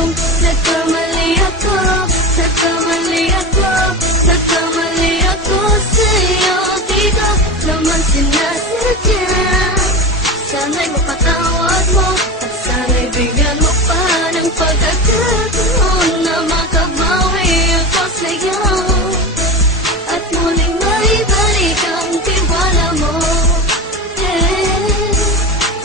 kong nagkamali ako, nagkamali ako, nagkamali ako sa'yo. Di ko naman sinasadya. Sana'y mapatawad mo at sana'y bigyan mo pa ng pagkakataon na makabawi ako sa'yo at muling maibalik ang tiwala mo.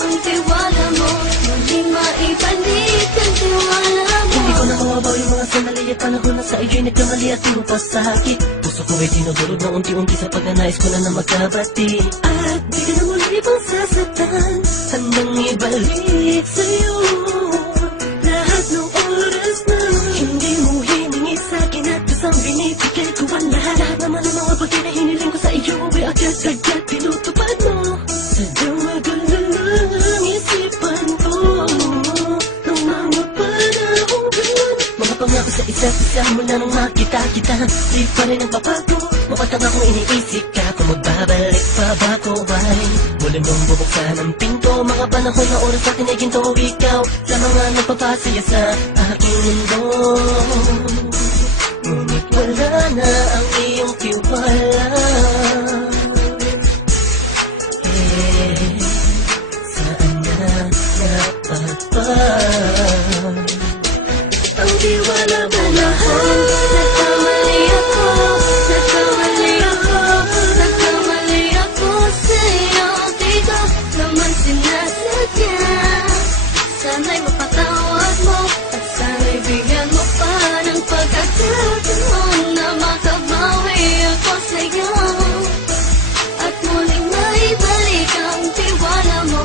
Ang tiwala mo, muling maibalik ang tiwala mo. Hindi ko na mawabaw yung mga sandali at panahon na sa iyo'y nagkamali at turo pa sa sakit. Puso ko ay dinudulog na unti-unti sa pagnanais ko na magkabati. At di ka na muli pang sasaktan, handang ibalik sa'yo lahat ng oras na hindi mo hiningi sa'kin at kusang binibigay ko ang lahat. Lahat naman ang mga bagay na hiniling ko sa iyo ay agad-agad tinutupad mo. Sadyang magulo lang isipan ko ng mga panahong ganun. Mga pangako sa isa't isa mula nung makita kita, di pa rin nagbabago. Mapatang akong iniisip ka kung magbabalik pa ba ko ay muli mong bubuksan ang pinto. Mga panahon na oras akin ay ginto, ikaw sa mga nagpapasaya sa aking mundo. Ngunit wala na ang iyong tiwala. Saan na napagpag ang tiwala mo lahat? Nagkamali ako, nagkamali ako, nagkamali ako sa'yo. Di ko naman sinasadya. Sana'y mapatawad mo at sana'y bigyan mo pa ng pagkakataon na makabawi ako sa'yo at muling maibalik ang tiwala mo.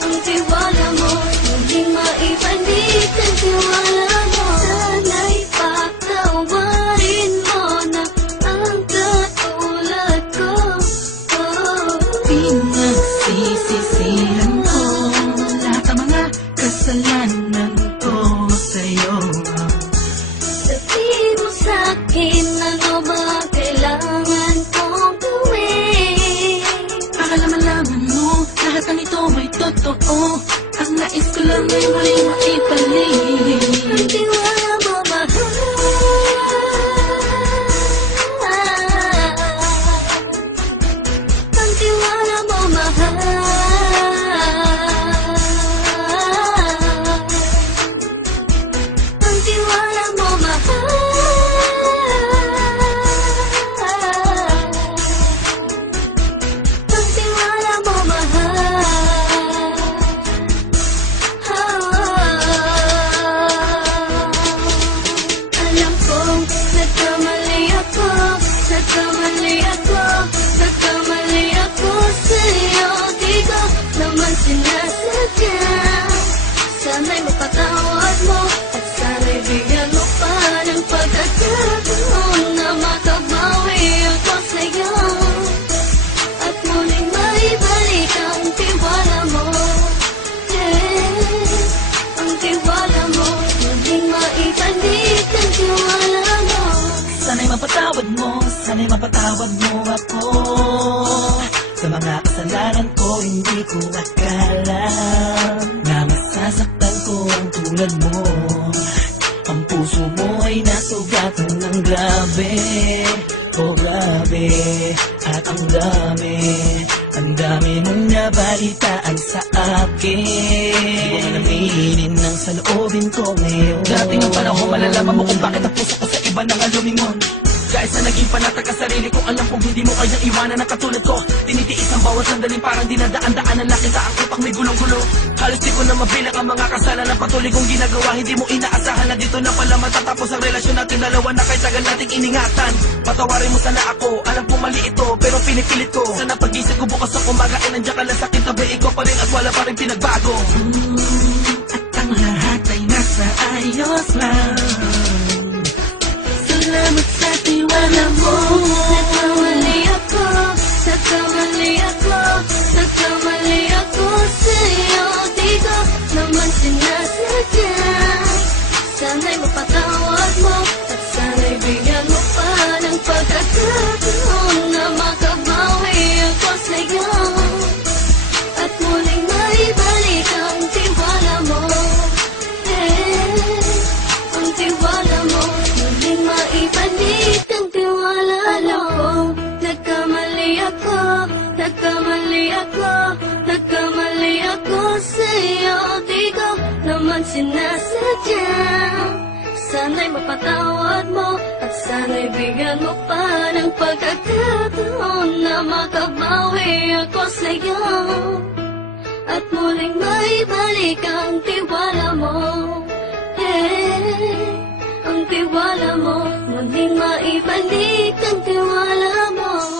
Ang tiwala mo, muling maibalik ang tiwala mo. Sana'y patawarin mo na ang katulad ko. Pinagsisisihan ko lahat ng mga kasalanan ko sa'yo. Sabihin mo sa'kin ano ba kailangan kong gawin. Para malaman mo lahat ng ito ay totoo. Ang nais ko lang ay muling maibalik Ang tiwala mo, mahal. Ang tiwala mo, mahal. Ang tiwala mo, mahal. Ang tiwala mo, mahal. Alam kong nagkamali ako, nagkamali ako, nagkamali ako sa'yo. Di ko naman sinasadya. Sana'y mapatawad mo at sana'y bigyan mo pa ng pagkakataon na makabawi ako sa'yo at muling maibalik ang tiwala mo. Ang tiwala mo, muling maibalik ang tiwala mo. Sana'y mapatawad mo, sana'y mapatawad mo ako sa mga kasalanan ko. Hindi ko akala na masasaktan ko ang tulad mo. Ang puso mo ay nasugatan ng grabe, oh grabe. At ang dami mong nabalitaan sa akin. Di ko na naminin ng saloobin ko ngayon. Dating ang panahon malalaman mo kung bakit ang puso ko sa iba nang alumingon. Dahil sa naging panatag ka sarili ko, alam kong hindi mo kayang iwanan na katulad ko. Tinitiis ang bawat sandaling parang dinadaan-daanan lang kita. Ang utak may gulong-gulo. Halos di ko na mabilang ang mga kasalanan patuloy kong ginagawa. Hindi mo inaasahan na dito na pala matatapos ang relasyon natin dalawa na kahit tagal nating iningatan. Patawarin mo sana ako, alam kong mali ito pero pinipilit ko. Sana pag-isip ko bukas sa umaga ay nandiyan ka lang sa akin, tabi ko pa rin at wala pa rin pinagbago. At ang lahat ay nasa ayos lang. Salamat sa tiwala mo. Nagkamali ako, nagkamali ako, nagkamali ako sa'yo. Di ko naman sinasadya. Sana'y mapatawad mo at sana'y bigyan mo pa ng pagkakataon na makabawi ako sa'yo at muling maibalik ang tiwala mo. nagkamali ako sa'yo. Di ko naman sinasadya. Sana'y mapatawad mo at sana'y bigyan mo pa ng pagkakataon na makabawi ako sa'yo at muling maibalik ang tiwala mo. Ang tiwala mo, muling maibalik ang tiwala mo.